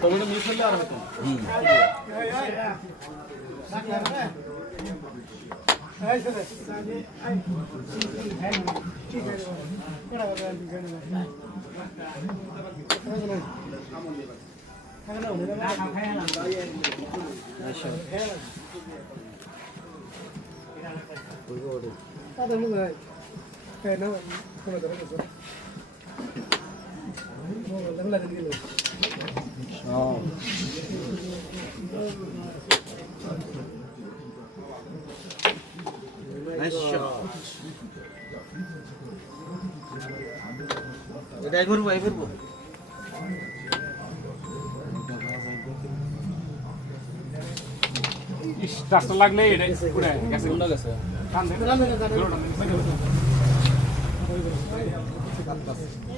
tomato mix হলে আর হতো এটাই করবো এই করবো টাচটা লাগলে এটাই পুরো গেছে গুলো গেছে টান দে